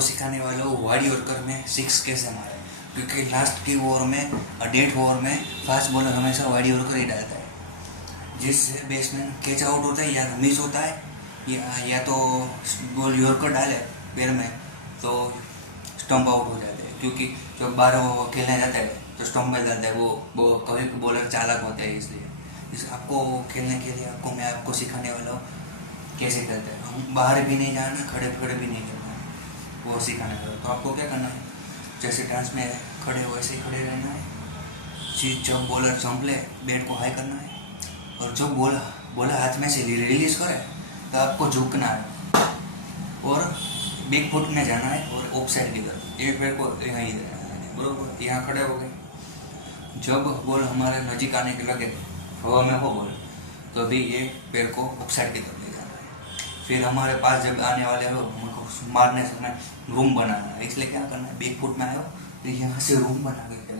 आपको सिखाने वाला हूँ वाइड यॉर्कर में सिक्स कैसे मारे। क्योंकि लास्ट की ओवर में और डेथ ओवर में फास्ट बॉलर हमेशा वाइड यॉर्कर ही डालता है, जिससे बैट्समैन कैच आउट होता है या मिस होता है, या तो बॉल यॉर्कर डाले पैर में तो स्टंप आउट हो जाते हैं। क्योंकि जब 12 ओवर खेलने जाता है तो स्टंप में डालता है, वो कभी बॉलर चालाक होते हैं। इसलिए आपको खेलने के लिए मैं आपको सिखाने वाला हूँ कैसे खेलते हैं। हम बाहर भी नहीं जाना, खड़े खड़े भी नहीं करना है, वो सिखाने वाला। तो आपको क्या करना है, जैसे डांस में खड़े हो वैसे ही खड़े रहना है। जब बॉलर जंप ले बैट को हाई करना है, और जब बॉलर हाथ में से रिलीज करे तो आपको झुकना है और बिग फुट में जाना है और ऑफ साइड की तरफ एक पैर को यहीं देना है। बरोबर, यहाँ खड़े हो गए। जब बॉल हमारे नजीक आने के लगे, हवा में हो बॉल, तो भी एक पैर को ऑफ साइड की तरफ ले जाना है। फिर हमारे पास जब आने वाले हो, हमको मारने समय रूम बनाना है। इसलिए क्या करना है, बिग फुट में आए हो तो यहाँ से रूम बना के